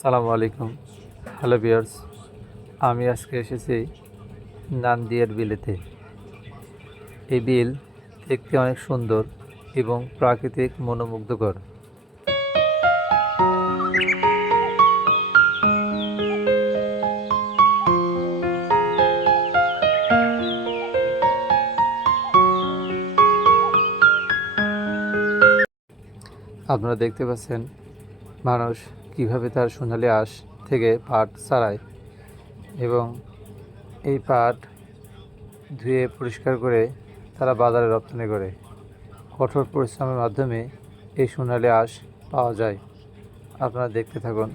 সালামু আলাইকুম। Hello viewers, আমি আজকে এসেছি নান্দিয়ার বিলেতে। এই বিল দেখতে অনেক সুন্দর এবং প্রাকৃতিক মনোমুগ্ধকর। আপনারা দেখতে পাচ্ছেন মানুষ কিভাবে তার সোনালী আঁশ থেকে পাট ছাড়ায় এবং এই পাট ধুয়ে পরিষ্কার করে তারা বাজারে রপ্তানি করে। কঠোর পরিশ্রমের মাধ্যমে এই সোনালী আঁশ পাওয়া যায়। আপনারা দেখতে থাকুন।